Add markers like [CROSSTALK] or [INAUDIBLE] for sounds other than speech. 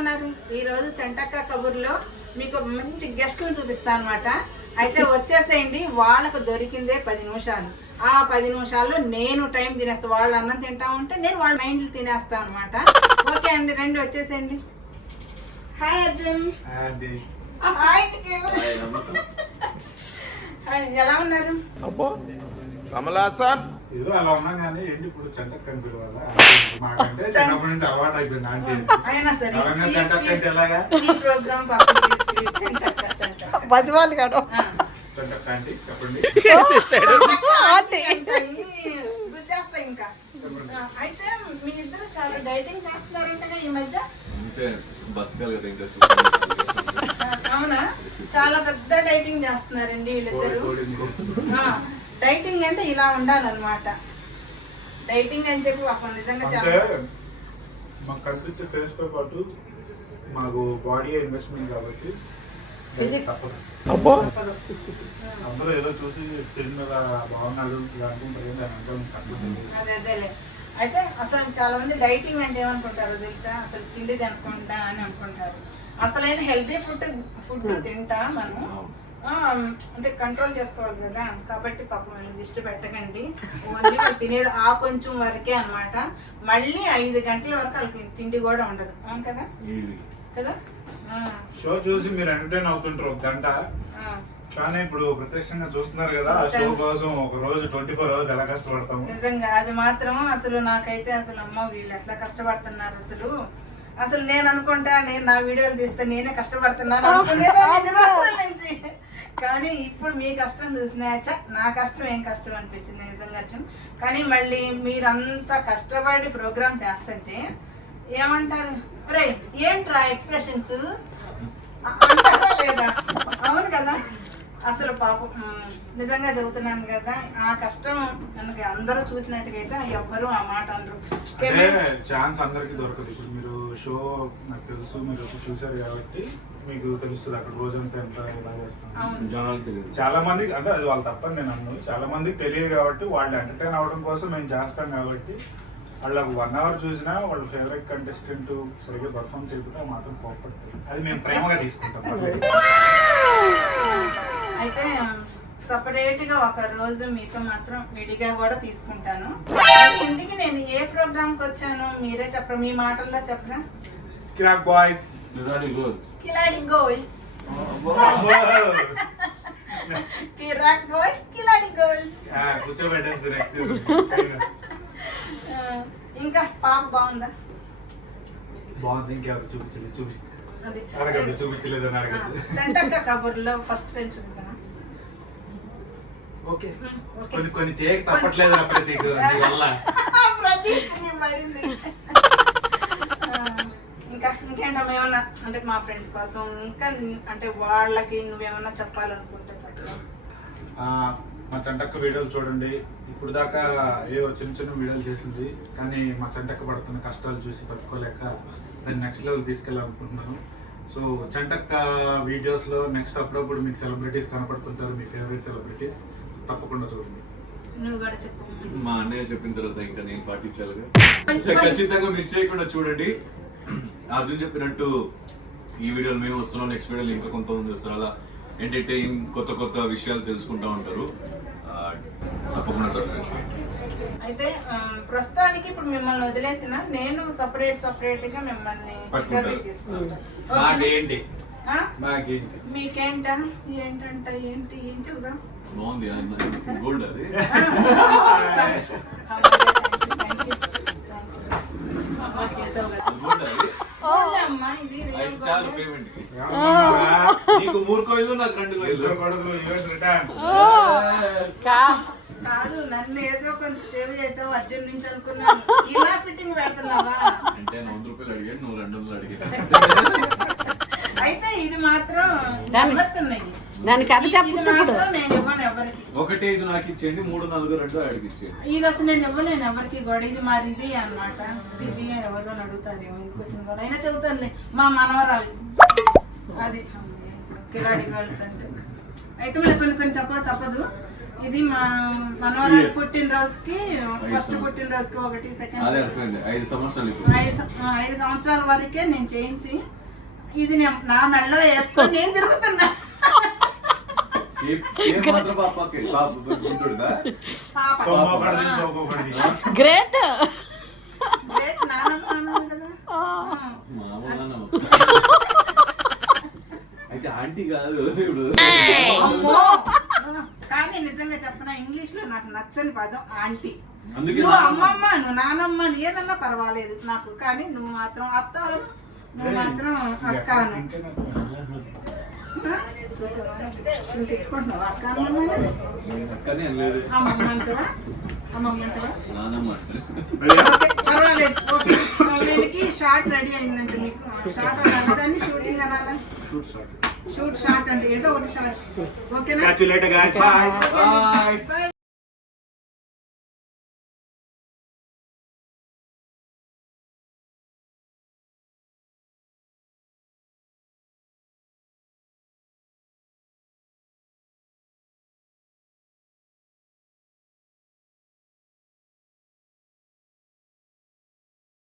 ఉన్నారు? ఈ రోజు చెంటక్క కబుర్లో మీకు మంచి గెస్ట్లను చూపిస్తాను అనమాట అయితే వచ్చేసేయండి వాళ్ళకు దొరికిందే పది నిమిషాలు. ఆ పది నిమిషాల్లో నేను టైం తినేస్తా. వాళ్ళు అన్నం తింటా ఉంటే నేను వాళ్ళ మైండ్లు తినేస్తాను అనమాట ఓకే అండి రండి వచ్చేసేయండి. హాయ్ అర్జున్. హాయ్, ఎలా ఉన్నారు? కమలాసన్ ఏదో అలా ఉన్నాం కానీ ఏంటి ఇప్పుడు చెంటక్ అని పిలవాలా మాకంటే చిన్నప్పటి నుంచి అలవాటు అయిపోయింది ఆంటీ. అయినా సరే ఎవరైనా ఈ- చెంటక్ అంటే ఎలాగా? ప్రోగ్రామ్ బతివాలి కాడు ఆ. చెంటక్ ఆంటీ చెప్పండి. [LAUGHS] ఆంటీ. గుర్తేస్తా ఇంకా. అయితే మీ ఇద్దరు చాలా డైటింగ్ చేస్తున్నారంటగా ఈ మధ్య? అంతే బతకాలి కదా ఇంకా. ఆ, అవునా? చాలా పెద్ద డైటింగ్ చేస్తున్నారండి వీళ్ళిద్దరు. డైటింగ్ అంటే ఇలా ఉండాలన్నమాట. డైటింగ్ అని చెప్పి పాపం నిజంగా మాకు కనిపించే ఫేస్తో పాటు మాకు బాడీ ఇన్వెస్ట్మెంట్ కాబట్టి. అందరూ ఏదో చూసి స్క్రీన్ మీద బాగున్నాడు ఇలా అనుకుంటారు అదేలే. అయితే అసలు చాలా మంది డైటింగ్ అంటే ఏమనుకుంటారు తెలుసా? అసలు తిండి తినకుండా అని అనుకుంటారు. అసలైన హెల్తీ ఫుడ్ ఫుడ్ తింటా మనం అంటే కంట్రోల్ చేసుకోవాలి కదా. కాబట్టి పాపం వాళ్ళని దిష్టి పెట్టకండి. ఓన్లీ తినేది ఆ కొంచెం వరకే అన్నమాట. మళ్ళీ ఐదు గంటల వరకు వాళ్ళకి తిండి కూడా ఉండదు. అవును కదా? కదా? షో చూసి మీరు ఎంటర్టైన్ అవుతుంటారు ఒక గంట. కానీ ఇప్పుడు ప్రత్యక్షంగా చూస్తున్నారు కదా ఆ షో కోసం ఒక రోజు ట్వంటీ ఫోర్ అవర్స్ ఎలా కష్టపడతాము? నిజంగా అది మాత్రం అసలు నాకైతే అసలు అమ్మ వీళ్ళు ఎట్లా కష్టపడుతున్నారు అసలు. అసలు నేను అనుకుంటా నేను నా వీడియోలు తీస్తే నేనే కష్టపడుతున్నాను అనుకునేదాన్ని. [LAUGHS] కానీ ఇప్పుడు మీ కష్టం చూసినా ఛ, నా కష్టం ఏం కష్టం అనిపించింది నిజంగా కానీ మళ్ళీ మీరంతా కష్టపడి ప్రోగ్రామ్ చేస్తుంటే ఏమంటారు? రే ఏంట్రా ఎక్స్ప్రెషన్స్? అంటారా లేదా? అవును కదా. అసలు పాపం నిజంగా చెబుతున్నాను కదా ఆ కష్టం కనుక అందరూ చూసినట్టుగైతే ఎవ్వరూ ఆ మాట అనరు. ఛాన్స్ అందరికి దొరకదు. ఇప్పుడు మీరు షో నాకు తెలుసు మీరు చూసారు కాబట్టి మీకు తెలుస్తుంది అక్కడ రోజంతా ఎంత ఎలా చేస్తాం అవును. జనాలు తెలియదు. చాలా మందికి అంటే అది వాళ్ళు తప్పని నేను అన్నాను చాలా మందికి తెలియదు కాబట్టి వాళ్ళు ఎంటర్టైన్ అవ్వడం కోసం మేము చేస్తాం కాబట్టి వాళ్ళకి వన్ అవర్ చూసినా వాళ్ళ ఫేవరెట్ కంటెస్టెంట్ సరిగ్గా పర్ఫామ్ చేయకపోతే మాత్రం కోపడుతుంది అది మేము ప్రేమగా తీసుకుంటాం. [LAUGHS] అయితే సపరేట్గా ఒక రోజు మీతో మాత్రం విడిగా కూడా తీసుకుంటాను. ఎందుకు నేను ఏ ప్రోగ్రామ్కి వచ్చాను మీరే చెప్పరా మీ మాటల్లో చెప్పరా? కిరాక్ బాయ్స్. రెడీ గుడ్ కిలాడి గోల్స్. కిరాక్ గోల్స్ కిలాడి గోల్స్. ఇంకా పాప బాగుందా? బాగుంది ఇంకెవరు చూపించలేదు చూపిస్తే. అది అడగద్దు చూపించలేదని అడగద్దు చంటక్క కబుర్లో ఫస్ట్ బెంచ్ చూద్దామా ఓకే. కొన్ని కొన్ని చేయక తప్పట్లేదు ప్రతీక్ వల్ల. [LAUGHS] పడింది ఆ, ఇంకా ఇంకేంటమ్మా ఏమన్నా? అంటే మా ఫ్రెండ్స్ కోసం ఇంకా అంటే వాళ్ళకి నువ్వేమన్నా చెప్పాలనుకుంటే చెప్పు. ఆ, మా చంటక్క వీడియోలు చూడండి. ఇప్పుడు దాకా ఏవో చిన్న చిన్న వీడియోలు చేసింది. కానీ మా చంటక్క పడుతున్న కష్టాలు చూసి పట్టుకోలేక దాన్ని నెక్స్ట్ లెవెల్ తీసుకెళ్ళాలనుకుంటున్నాను సో చంటక్క వీడియోస్లో నెక్స్ట్ అప్పుడప్పుడు మీకు సెలబ్రిటీస్ కనపడుతుంటారు. మీ ఫేవరెట్ సెలబ్రిటీస్ తప్పకుండా చూడండి. నువ్వు కూడా చెప్పు. మా అన్నయ్య చెప్పిన తర్వాత ఇంకా నేను పాటించాలిగా. సో ఖచ్చితంగా మిస్ చేయకుండా చూడండి. అర్జున్ చెప్పినట్టు ఈ వీడియోలు మేము వస్తున్నాం నెక్స్ట్ వీడియోలు ఇంకా కొంతమంది వస్తారు. అలా ఎంటర్టైన్ కొత్త కొత్త విషయాలు తెలుసుకుంటా ఉంటారు. తప్పకుండా సబ్స్క్రైబ్ చేయండి. అయితే ప్రస్తుతానికి ఇప్పుడు మిమ్మల్ని వదిలేసిన నేను సపరేట్ సపరేట్గా మిమ్మల్ని. ఇంటర్వ్యూ తీసుకుంటాను. మీకేంటా? ఏంటంట ఏంటి? ఏం చెబుదాం? బాగుంది గోల్డ్ అది. [LAUGHS] అయితే చాలు పేమెంట్? నీకు మూడు కోయిలు నాకు రెండు కోయిలు రిటర్న్ కాదు నన్ను ఏదో కొంచెం సేవ్ చేసావు అర్జున్ నుంచి అనుకున్నాను. ఇలా ఫిట్టింగ్ పెడుతున్నావా? అంటే నేను వంద రూపాయలు అడిగాను నువ్వు రెండు వందలు అడిగాను [LAUGHS] అయితే ఇది మాత్రం numbers ఉన్నాయి. దాని కథ ఇది చెప్పు ఇప్పుడు. మాత్రం నేను ఇవ్వను ఎవరికి. ఒకటి ఐదు నాకు ఇచ్చేయండి మూడు నాలుగు రెండు అడిగి ఇచ్చేయండి. ఇది అసలు నేను ఇవ్వలేను ఎవరికి కూడా ఇది మరి ఇది అన్నమాట. ఇది ఎవరు అని అడుగుతారేమో ఎందుకు వచ్చిన కూడా అయినా చెబుతానులే మా మనవరాలు. అది. కిలాడి గర్ల్స్ అంటే. అయితే మళ్ళీ కొన్ని కొన్ని చెప్పక తప్పదు. ఇది మా మనవరాలు. పుట్టినరోజుకి ఫస్ట్. పుట్టినరోజుకి ఒకటి అదే సెకండ్ ఐదు సంవత్సరాలు ఇప్పుడు. ఐదు సంవత్సరాల వరకే నేను చేయించి ఇది నేను నా మెడలో వేసుకొని నేను తిరుగుతున్నా ఏ- ఏ మాత్రం పాపకి పాప గుంటుడుదా పాప సోమవారం సోమవారం గ్రేట్. గ్రేట్ నానమ్మ అన్నాను కదా. ఆ. మామూలు అయితే ఆంటీ కాదు కానీ నిజంగా చెప్పిన ఇంగ్లీష్లో నాకు నచ్చని పదం ఆంటీ. నువ్వు. అమ్మమ్మ నువ్వు నానమ్మ ఏదన్నా పర్వాలేదు నాకు కానీ నువ్వు మాత్రం అత్త. నువ్వు మాత్రం అక్క? నువ్వు తిట్టుకుంటున్నావా అక్క అమ్మమ్మని? అక్కనే అనలేదు అమ్మమ్మ అంటావా అమ్మమ్మ అంటావా నానమ్మ ఓకే, పర్వాలేదు ఓకే వీళ్ళకి షార్ట్ రెడీ అయిందంటే మీకు షార్ట్ అనాలి దాన్ని షూటింగ్ అనాలా షూట్ స్టార్ట్ షూట్ షార్ట్ అంటే ఏదో ఒకటి షార్ట్ ఓకేనా